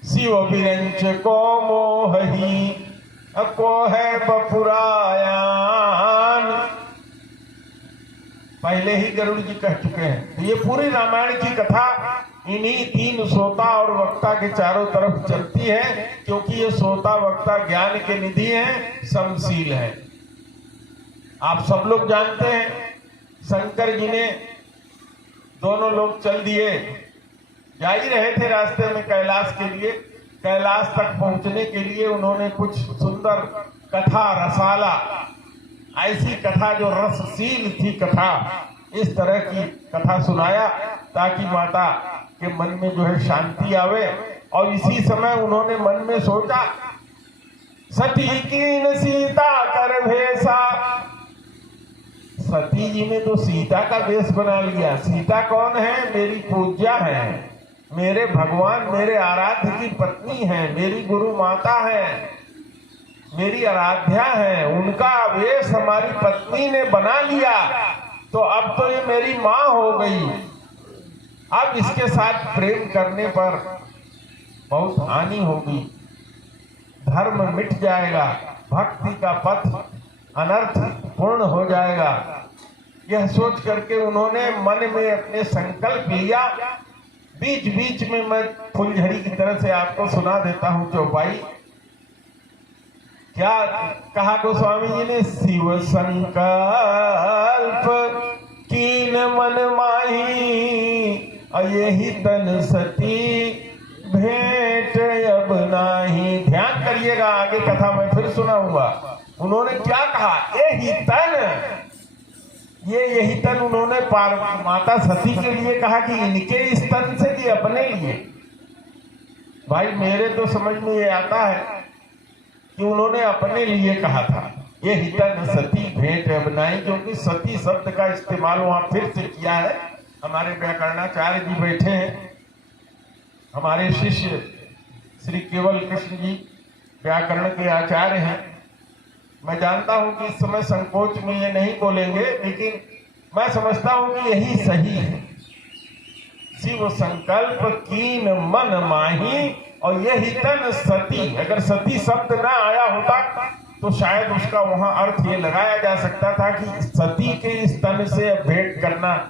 शिव विरंच को मोही को है बपुरायान, पहले ही गरुड़ जी कह चुके हैं। ये पूरी रामायण की कथा इन्हीं 3 श्रोता और वक्ता के चारों तरफ चलती है, क्योंकि ये श्रोता वक्ता ज्ञान के निधि हैं, समशील है। आप सब लोग जानते हैं शंकर जी ने, दोनों लोग चल दिए, जा ही रहे थे रास्ते में कैलाश के लिए। कैलाश तक पहुंचने के लिए उन्होंने कुछ सुंदर कथा, रसाला, ऐसी कथा जो रसशील थी कथा, इस तरह की कथा सुनाया ताकि माता के मन में जो है शांति आवे। और इसी समय उन्होंने मन में सोचा, सती कीन सीता कर भेसा। सती जी ने तो सीता का वेश बना लिया। सीता कौन है? मेरी पूज्या है, मेरे भगवान, मेरे आराध्य की पत्नी है, मेरी गुरु माता है, मेरी आराध्या है, उनका वेश हमारी पत्नी ने बना लिया, तो अब तो ये मेरी माँ हो गई। अब इसके साथ प्रेम करने पर बहुत हानि होगी, धर्म मिट जाएगा, भक्ति का पथ अनर्थ पूर्ण हो जाएगा। यह सोच करके उन्होंने मन में अपने संकल्प लिया। बीच बीच में मैं फुलझड़ी की तरह से आपको सुना देता हूं चौपाई। क्या कहा गोस्वामी जी ने? शिव संकल्प कीन मन माही, यही तन सती भेंट अब नाही। ध्यान करिएगा, आगे कथा मैं फिर सुनाऊंगा। उन्होंने क्या कहा? यही तन, यही तन उन्होंने माता सती के लिए कहा कि इनके स्तन से कि अपने लिए? भाई मेरे तो समझ में ये आता है कि उन्होंने अपने लिए कहा था। ये हितन सती भेंट बनाई, क्योंकि सती शब्द का इस्तेमाल वहां फिर से किया है। हमारे व्याकरणाचार्य जी बैठे हैं, हमारे शिष्य श्री केवल कृष्ण जी व्याकरण के आचार्य हैं। मैं जानता हूं कि इस समय संकोच में ये नहीं बोलेंगे, लेकिन मैं समझता हूं कि यही सही है। शिव संकल्प कीन मन माही, और यही तन सती। अगर सती शब्द ना आया होता तो शायद उसका वहां अर्थ ये लगाया जा सकता था कि सती के इस तन से भेंट करना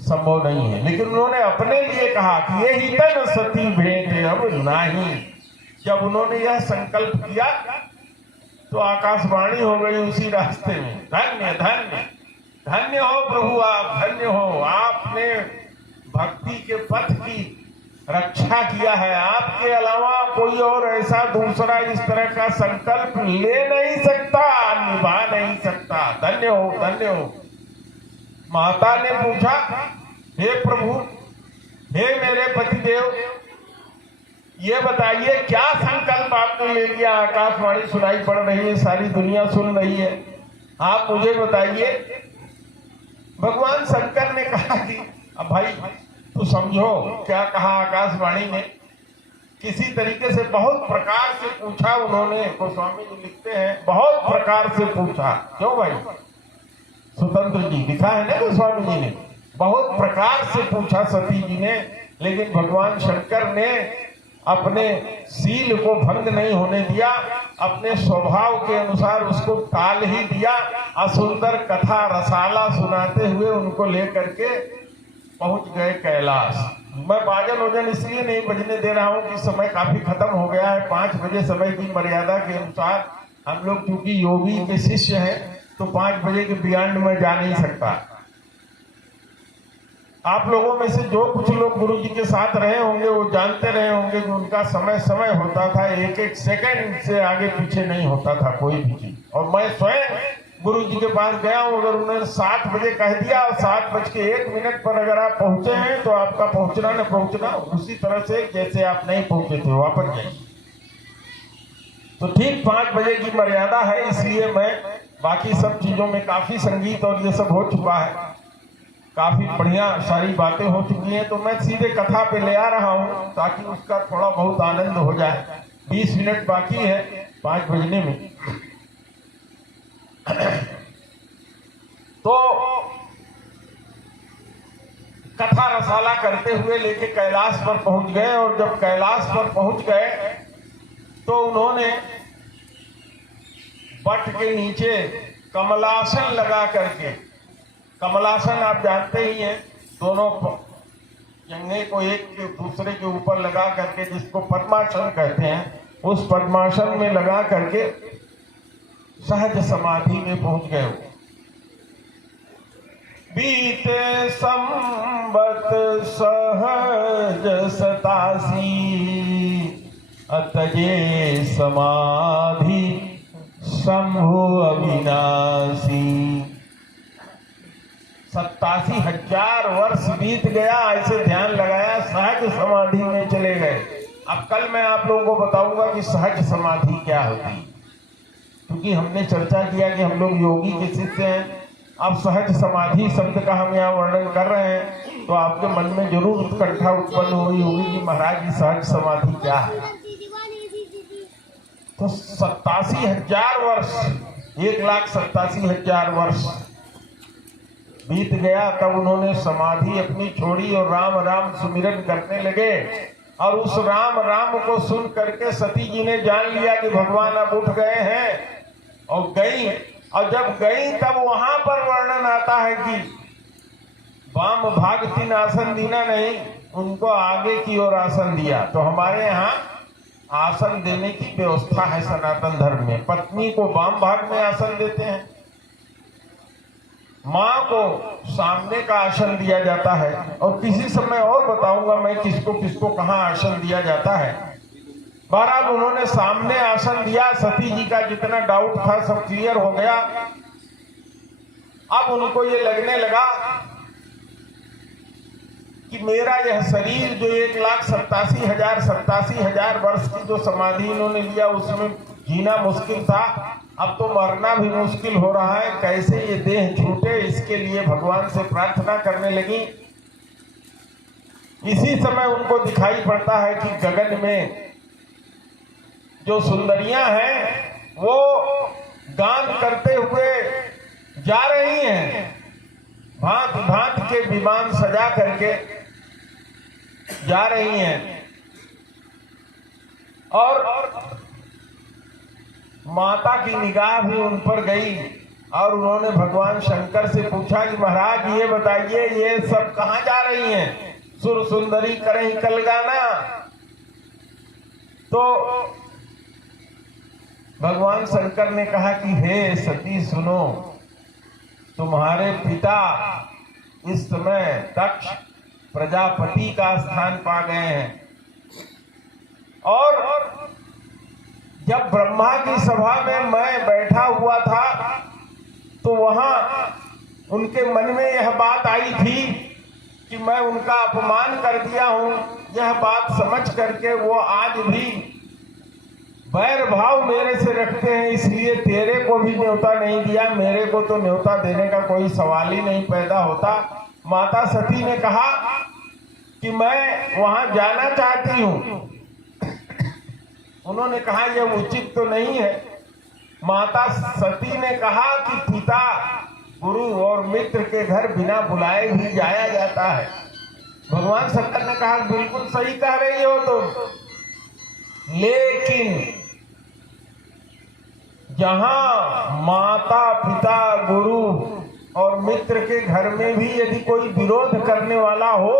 संभव नहीं है, लेकिन उन्होंने अपने लिए कहा कि यही तन सती भेंट अब नहीं। जब उन्होंने यह संकल्प किया तो आकाशवाणी हो गई उसी रास्ते में, धन्य धन्य धन्य हो प्रभु, आप धन्य हो, आपने भक्ति के पथ की रक्षा किया है। आपके अलावा कोई और ऐसा दूसरा इस तरह का संकल्प ले नहीं सकता, निभा नहीं सकता। धन्य हो, धन्य हो। माता ने पूछा, हे प्रभु, हे मेरे पतिदेव, ये बताइए क्या संकल्प आपने ले लिया? आकाशवाणी सुनाई पड़ रही है, सारी दुनिया सुन रही है, आप मुझे बताइए। भगवान शंकर ने कहा कि अब भाई तो समझो क्या कहा आकाशवाणी ने। किसी तरीके से बहुत प्रकार से पूछा उन्होंने, गोस्वामी जी लिखते हैं बहुत प्रकार से पूछा। क्यों भाई? स्वतंत्र जी लिखा है ना गोस्वामी जी ने, बहुत प्रकार से पूछा सती जी ने, लेकिन भगवान शंकर ने अपने सील को भंग नहीं होने दिया, अपने स्वभाव के अनुसार उसको टाल ही दिया। असुंदर कथा रसाला सुनाते हुए उनको लेकर के पहुंच गए कैलाश। मैं बाजन वजन इसलिए नहीं बजने दे रहा हूं कि समय काफी खत्म हो गया है। 5 बजे समय की मर्यादा के अनुसार हम लोग चूंकि योगी के शिष्य हैं तो 5 बजे के बियॉन्ड में जा नहीं सकता। आप लोगों में से जो कुछ लोग गुरु जी के साथ रहे होंगे वो जानते रहे होंगे कि उनका समय समय होता था, एक एक सेकंड से आगे पीछे नहीं होता था कोई भी चीज। और मैं स्वयं गुरु जी के पास गया हूं, अगर उन्होंने 7 बजे कह दिया और 7:01 पर अगर आप पहुंचे हैं तो आपका पहुंचना न पहुंचना उसी तरह से जैसे आप नहीं पहुंचे थे, वापस जाइए। तो ठीक 5 बजे की मर्यादा है, इसलिए मैं बाकी सब चीजों में काफी संगीत और ये सब हो चुका है, काफी बढ़िया सारी बातें हो चुकी हैं, तो मैं सीधे कथा पे ले आ रहा हूं ताकि उसका थोड़ा बहुत आनंद हो जाए। 20 मिनट बाकी है 5 बजने में। तो कथा रसाला करते हुए लेके कैलाश पर पहुंच गए, और जब कैलाश पर पहुंच गए तो उन्होंने वट के नीचे कमलासन लगा करके, कमलासन आप जानते ही हैं, दोनों जंघे को एक के दूसरे के ऊपर लगा करके जिसको पद्मासन कहते हैं, उस पद्मासन में लगा करके सहज समाधि में पहुंच गए। बीते संबत सहज 87 अतजे समाधि शंभु अविनाशी। 87,000 वर्ष बीत गया, ऐसे ध्यान लगाया, सहज समाधि में चले गए। अब कल मैं आप लोगों को बताऊंगा कि सहज समाधि क्या होती है, क्योंकि हमने चर्चा किया कि हम लोग योगी के शिष्य हैं। अब सहज समाधि शब्द का हम यहाँ वर्णन कर रहे हैं तो आपके मन में जरूर उत्कंठा उत्पन्न हुई होगी कि महाराज जी सहज समाधि क्या है। तो 87,000 वर्ष, 1,87,000 वर्ष बीत गया, तब उन्होंने समाधि अपनी छोड़ी और राम राम सुमिरन करने लगे। और उस राम राम को सुन करके सती जी ने जान लिया कि भगवान अब उठ गए हैं, और गई। और जब गई तब वहां पर वर्णन आता है कि वाम भाग 3 आसन दीना नहीं, उनको आगे की ओर आसन दिया। तो हमारे यहाँ आसन देने की व्यवस्था है सनातन धर्म में। पत्नी को वाम भाग में आसन देते हैं, माँ को सामने का आसन दिया जाता है, और किसी समय और बताऊंगा मैं किसको किसको कहाँ आसन दिया जाता है। बहरहाल उन्होंने सामने आसन दिया, सती जी का जितना डाउट था सब क्लियर हो गया। अब उनको ये लगने लगा कि मेरा यह शरीर जो 1,87,000 वर्ष की जो समाधि इन्होंने लिया उसमें जीना मुश्किल था, अब तो मरना भी मुश्किल हो रहा है, कैसे ये देह छूटे, इसके लिए भगवान से प्रार्थना करने लगी। इसी समय उनको दिखाई पड़ता है कि गगन में जो सुंदरियां हैं वो गान करते हुए जा रही हैं, भांत भांत के विमान सजा करके जा रही हैं। और माता की निगाह भी उन पर गई, और उन्होंने भगवान शंकर से पूछा कि महाराज ये बताइए ये सब कहाँ जा रही हैं? सुर सुंदरी करें कल गाना। तो भगवान शंकर ने कहा कि हे सती सुनो, तुम्हारे पिता इस समय दक्ष प्रजापति का स्थान पा गए हैं, और जब ब्रह्मा की सभा में मैं बैठा हुआ था तो वहां उनके मन में यह बात आई थी कि मैं उनका अपमान कर दिया हूं। यह बात समझ करके वो आज भी बैर भाव मेरे से रखते हैं, इसलिए तेरे को भी न्योता नहीं दिया। मेरे को तो न्योता देने का कोई सवाल ही नहीं पैदा होता। माता सती ने कहा कि मैं वहां जाना चाहती हूं। उन्होंने कहा यह उचित तो नहीं है। माता सती ने कहा कि पिता, गुरु और मित्र के घर बिना बुलाए भी जाया जाता है। भगवान शंकर ने कहा बिल्कुल सही कह रही हो तुम, लेकिन जहां माता पिता गुरु और मित्र के घर में भी यदि कोई विरोध करने वाला हो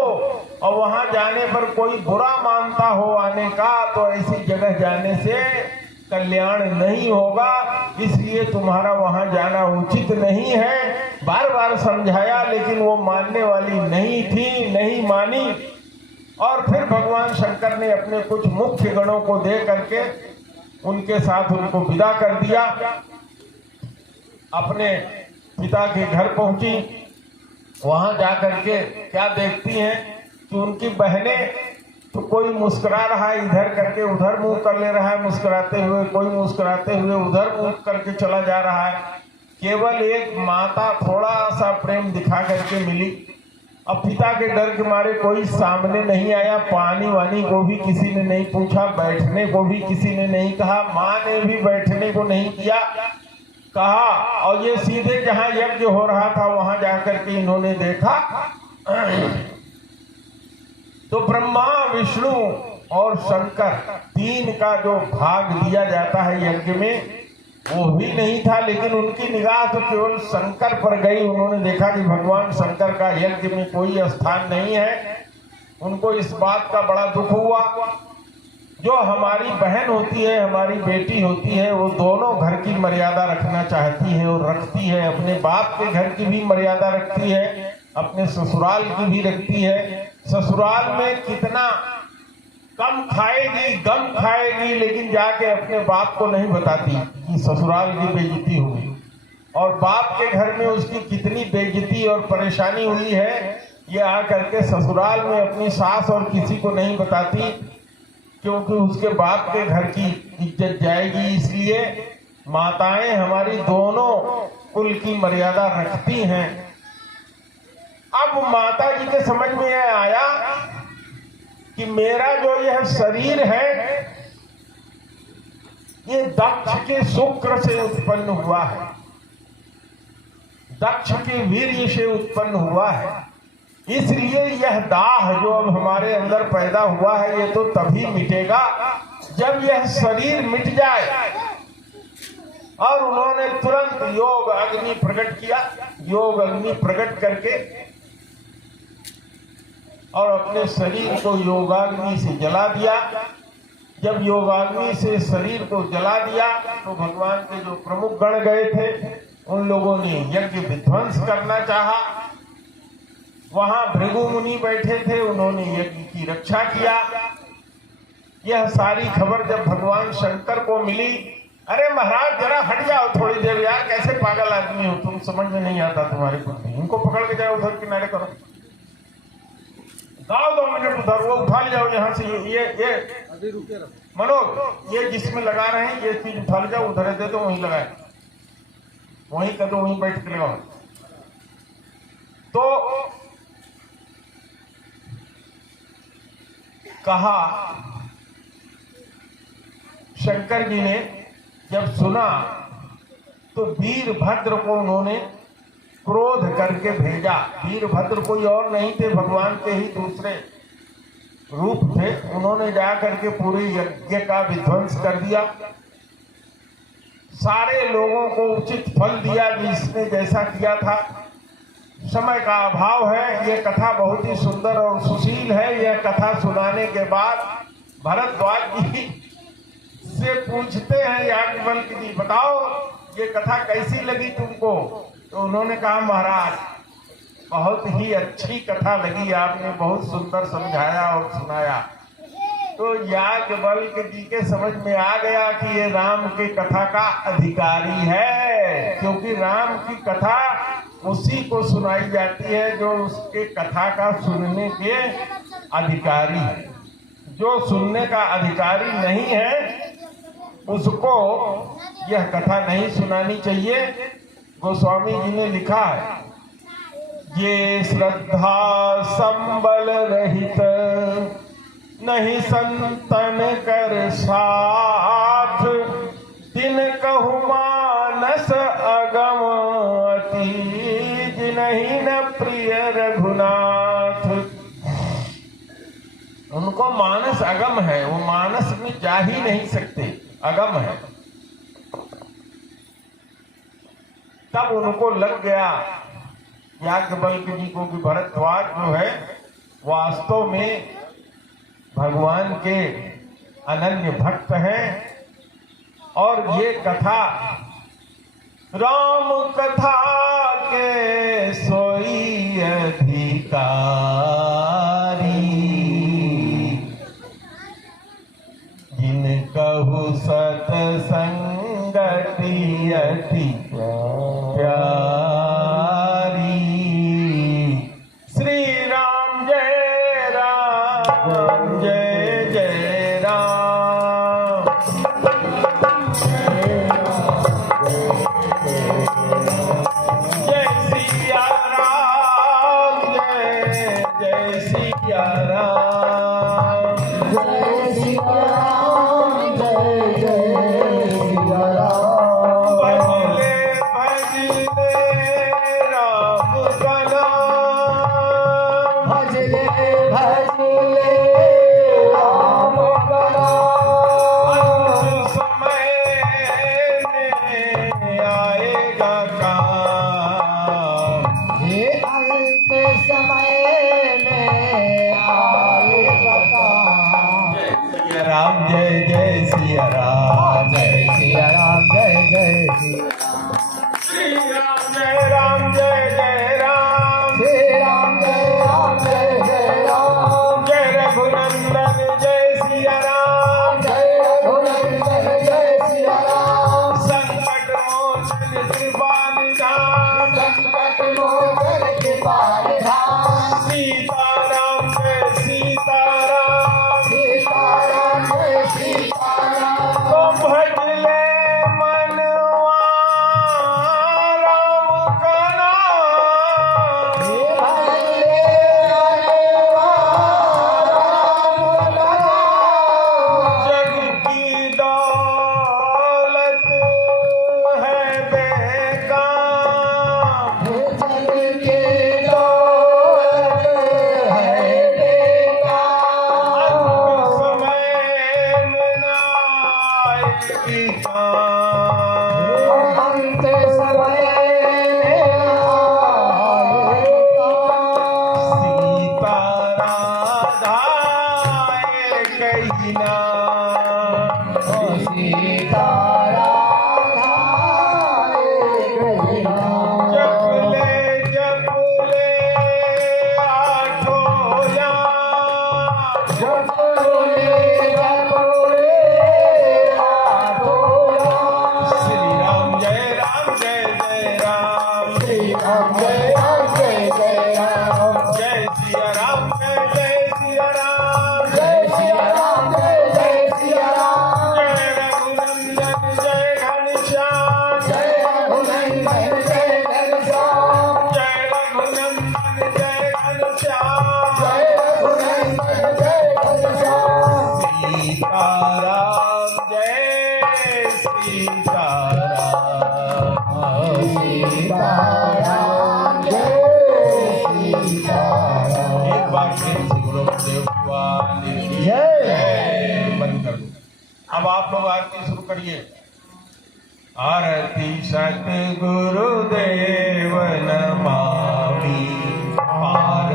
और वहां जाने पर कोई बुरा मानता हो आने का, तो ऐसी जगह जाने से कल्याण नहीं होगा, इसलिए तुम्हारा वहां जाना उचित नहीं है। बार बार समझाया लेकिन वो मानने वाली नहीं थी, नहीं मानी। और फिर भगवान शंकर ने अपने कुछ मुख्य गणों को दे करके उनके साथ उनको विदा कर दिया। अपने पिता के घर पहुंची, वहां जाकर के क्या देखती हैं कि उनकी बहनें तो कोई मुस्कुरा रहा है इधर करके उधर मुंह कर ले रहा है मुस्कुराते हुए, कोई मुस्कुराते हुए उधर मुंह करके चला जा रहा है। केवल एक माता थोड़ा सा प्रेम दिखा करके मिली। अब पिता के डर के मारे कोई सामने नहीं आया, पानी वानी को भी किसी ने नहीं पूछा, बैठने को भी किसी ने नहीं कहा, माँ ने भी बैठने को नहीं किया कहा। और ये सीधे जहां यज्ञ हो रहा था वहां जाकर के इन्होंने देखा तो ब्रह्मा, विष्णु और शंकर तीन का जो भाग दिया जाता है यज्ञ में वो भी नहीं था, लेकिन उनकी निगाह तो केवल शंकर पर गई। उन्होंने देखा कि भगवान शंकर का यज्ञ में कोई स्थान नहीं है। उनको इस बात का बड़ा दुख हुआ। जो हमारी बहन होती है, हमारी बेटी होती है, वो दोनों घर की मर्यादा रखना चाहती है और रखती है। अपने बाप के घर की भी मर्यादा रखती है, अपने ससुराल की भी रखती है। ससुराल में कितना कम खाएगी, गम खाएगी, लेकिन जाके अपने बाप को नहीं बताती कि ससुराल की बेइज्जती हुई, और बाप के घर में उसकी कितनी बेइज्जती और परेशानी हुई है ये आकर के ससुराल में अपनी सास और किसी को नहीं बताती, क्योंकि उसके बाप के घर की इज्जत जाएगी। इसलिए माताएं हमारी दोनों कुल की मर्यादा रखती हैं। अब माता जी के समझ में यह आया कि मेरा जो यह शरीर है ये दक्ष के शुक्र से उत्पन्न हुआ है, दक्ष के वीर्य से उत्पन्न हुआ है। इसलिए यह दाह जो अब हमारे अंदर पैदा हुआ है ये तो तभी मिटेगा जब यह शरीर मिट जाए। और उन्होंने तुरंत योग अग्नि प्रकट किया। योग अग्नि प्रकट करके और अपने शरीर को योगाग्नि से जला दिया। जब योगाग्नि से शरीर को जला दिया तो भगवान के जो प्रमुख गण गए थे उन लोगों ने यज्ञ विध्वंस करना चाहा। वहां भृगु मुनि बैठे थे, उन्होंने यज्ञ की रक्षा किया। यह सारी खबर जब भगवान शंकर को मिली, अरे महाराज जरा हट जाओ थोड़ी देर यार, कैसे पागल आदमी हो तुम, समझ में नहीं आता तुम्हारे कुछ नहीं। इनको पकड़ के जाओ उधर किनारे करो, गाओ 2 मिनट उधर, वो उठा ले जाओ यहाँ से। ये अभी रुके रहो मनोज, ये जिसमें लगा रहे हैं ये चीज उठा ले जाओ, उधर दे दो, वहीं लगाए, वहीं कर दो, वहीं बैठ के लगाओ। तो कहा शंकर जी ने जब सुना तो वीरभद्र को उन्होंने क्रोध करके भेजा। वीरभद्र कोई और नहीं थे, भगवान के ही दूसरे रूप थे। उन्होंने जाकर के पूरे यज्ञ का विध्वंस कर दिया, सारे लोगों को उचित फल दिया जिसने जैसा किया था। समय का अभाव है, यह कथा बहुत ही सुंदर और सुशील है। यह कथा सुनाने के बाद भरद्वाज जी उससे पूछते हैं याज्ञवल्क्य जी, बताओ ये कथा कैसी लगी तुमको? तो उन्होंने कहा, महाराज बहुत ही अच्छी कथा लगी, आपने बहुत सुंदर समझाया और सुनाया। तो याज्ञवल्क्य जी के समझ में आ गया कि ये राम की कथा का अधिकारी है, क्योंकि राम की कथा उसी को सुनाई जाती है जो उसके कथा का सुनने के अधिकारी है। जो सुनने का अधिकारी नहीं है उसको यह कथा नहीं सुनानी चाहिए। गोस्वामी जी ने लिखा है, ये श्रद्धा संबल रहित नहीं संतन कर साथ, दिन कहु मानस अगम अति नहीं न प्रिय रघुनाथ। उनको मानस अगम है, वो मानस में जा ही नहीं सकते, अगम है। तब उनको लग गया याज्ञवल्क्य जी को कि भरद्वाज जो है वास्तव में भगवान के अनन्य भक्त हैं, और ये कथा राम कथा के सोई अधिकारी, जिन कहु सतसंगति अति प्यारी। श्री राम जय राम, जय जय राम। जय सिया राम, जय जय सिया राम। जय सिया राम, जय जय सिया राम। भजले भजले राम का नाम, भजले भजले राम का नाम। अंत समय में आएगा काम। ये अंत समय में आएगा काम। सिया राम, जय जय सिया राम। जय सिया राम, जय जय सिया श्री राम जय राम, जय जय राम। श्री राम, जय राम, जय जय राम। जय रघुनंदन जय सिया राम। जय रघुनंदन जय सिया राम। संकट मोचन कृपा निधान। संकट मोचन कृपा निधान। सीताराम जय सीताराम। सीताराम जय सीताराम। तो भजले मनवा राम का नाम। भजले मनवा राम का नाम। जग की दौलत है बेकाम। जग की दौलत है बेकार। अंत समय में ना आएगी काम। अंत समय में आएगा। सीता राधा एक ही नाम। सीता राधा एक ही नाम। जप ले आठों याम। जपले जपले आठों याम। श्री राम जय राम, जय जय राम। श्री राम, जय राम, जय जय राम। जय सिया राम, जय जय सिया राम। जय सिया राम, जय जय सिया राम। जय रघुनंदन जय घनश्याम। जय रघुनंदन जय घनश्याम। जय रघुनंदन जय घनश्याम। जय रघुनंदन जय घनश्याम। सीताराम जय सीताराम। सीताराम जय सीताराम। एक बार फिर से गुरुदेव भगवान की जय। जय। बंद कर दो। अब आप लोग आरती शुरू करिए। आरती सत गुरुदेव नमामि।